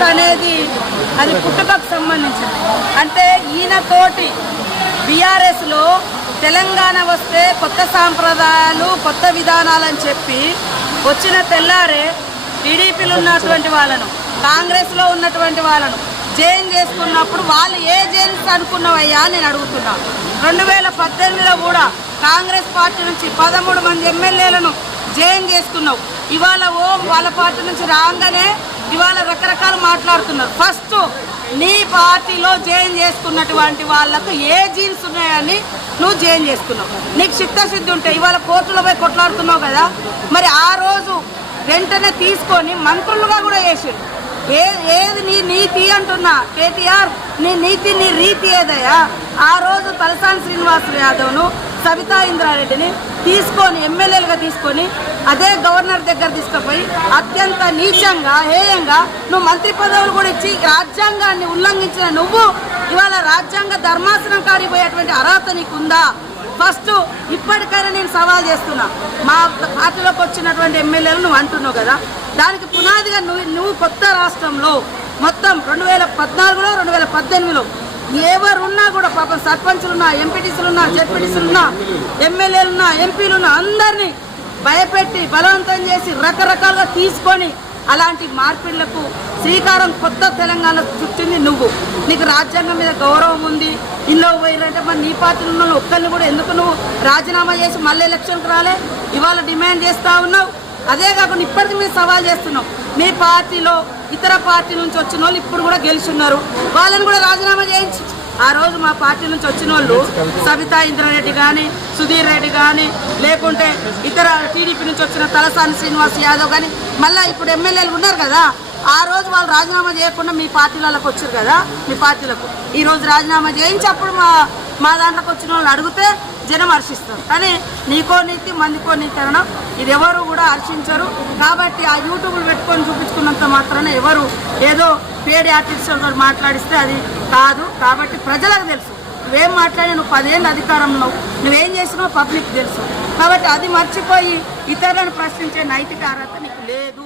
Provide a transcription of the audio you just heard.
science అనేది అది పుట్టుకకు సంబంధించింది అంటే ఈయనతోటి బీఆర్ఎస్లో తెలంగాణ వస్తే కొత్త సాంప్రదాయాలు కొత్త అని చెప్పి వచ్చిన తెల్లారే టీడీపీలో ఉన్నటువంటి వాళ్ళను కాంగ్రెస్లో ఉన్నటువంటి వాళ్ళను జైన్ చేసుకున్నప్పుడు వాళ్ళు ఏ జైన్స్ అనుకున్నవయ్యా నేను అడుగుతున్నా రెండు వేల పద్దెనిమిదిలో కూడా కాంగ్రెస్ పార్టీ నుంచి పదమూడు మంది ఎమ్మెల్యేలను జైన్ చేసుకున్నావు ఇవాళ ఓం వాళ్ళ పార్టీ నుంచి రాగానే ఇవాళ రకరకాలు మాట్లాడుతున్నారు ఫస్ట్ నీ పార్టీలో జాయిన్ చేసుకున్నటువంటి వాళ్లకు ఏ జీన్స్ ఉన్నాయని నువ్వు జాయిన్ చేసుకున్నావు నీకు చిత్తశుద్ధి ఉంటే ఇవాళ కోర్టులో పోయి కొట్లాడుతున్నావు కదా మరి ఆ రోజు వెంటనే తీసుకొని మంత్రులుగా కూడా చేసాడు ఏ ఏది నీ నీతి అంటున్నా కేటీఆర్ నీ నీతి నీ రీతి ఏదయ్యా ఆ రోజు తలసాని శ్రీనివాస్ యాదవ్ను సవితా ఇంద్రారెడ్డిని తీసుకొని ఎమ్మెల్యేలుగా తీసుకొని అదే గవర్నర్ దగ్గర తీసుకుపోయి అత్యంత నీచంగా హేయంగా నువ్వు మంత్రి పదవులు కూడా ఇచ్చి రాజ్యాంగాన్ని ఉల్లంఘించిన నువ్వు ఇవాళ రాజ్యాంగ ధర్మాసనం కారిపోయేటువంటి అర్హత నీకుందా ఫస్ట్ ఇప్పటికైనా నేను సవాల్ చేస్తున్నా మా పార్టీలోకి వచ్చినటువంటి ఎమ్మెల్యేలు నువ్వు అంటున్నావు కదా దానికి పునాదిగా నువ్వు నువ్వు కొత్త రాష్ట్రంలో మొత్తం రెండు వేల పద్నాలుగులో రెండు వేల పద్దెనిమిదిలో ఎవరున్నా కూడా పాపం సర్పంచులున్నా ఎంపీటీసీలున్నా జెడ్పీటీసీలున్నా ఎమ్మెల్యేలున్నా ఎంపీలున్నా అందరినీ భయపెట్టి బలవంతం చేసి రకరకాలుగా తీసుకొని అలాంటి మార్పిళ్లకు శ్రీకారం కొత్త తెలంగాణ చుట్టింది నువ్వు నీకు రాజ్యాంగం మీద గౌరవం ఉంది ఇందులో పోయినంటే మరి నీ పార్టీలో ఉన్న ఒక్కరిని కూడా ఎందుకు నువ్వు రాజీనామా చేసి మళ్ళీ ఎలక్షన్కి రాలే ఇవాళ డిమాండ్ చేస్తా ఉన్నావు అదే కాకుండా ఇప్పటికీ మేము సవాల్ చేస్తున్నాం మీ పార్టీలో ఇతర పార్టీ నుంచి వచ్చిన వాళ్ళు ఇప్పుడు కూడా గెలుచున్నారు వాళ్ళని కూడా రాజీనామా చేయించి ఆ రోజు మా పార్టీ నుంచి వచ్చిన వాళ్ళు సబితా ఇంద్రారెడ్డి కానీ సుధీర్ రెడ్డి కానీ లేకుంటే ఇతర టీడీపీ నుంచి వచ్చిన తలసాని శ్రీనివాస్ యాదవ్ కానీ మళ్ళీ ఇప్పుడు ఎమ్మెల్యేలు ఉన్నారు కదా ఆ రోజు వాళ్ళు రాజీనామా చేయకుండా మీ పార్టీలకు వచ్చారు కదా మీ పార్టీలకు ఈ రోజు రాజీనామా చేయించి అప్పుడు మా మా దాంట్లోకి వచ్చిన వాళ్ళని అడిగితే జనం హర్షిస్తారు కానీ నీకో నీతి మందికో నీతి అనడం ఇది ఎవరు కూడా హర్షించరు కాబట్టి ఆ యూట్యూబ్లు పెట్టుకొని చూపించుకున్నంత మాత్రాన ఎవరు ఏదో పేడి ఆర్టిస్టులతో మాట్లాడిస్తే అది కాదు కాబట్టి ప్రజలకు తెలుసు నువ్వేం మాట్లాడి నువ్వు పదేళ్ళు అధికారంలో నువ్వేం చేసినావు పబ్లిక్ తెలుసు కాబట్టి అది మర్చిపోయి ఇతరులను ప్రశ్నించే నైతిక అర్హత నీకు లేదు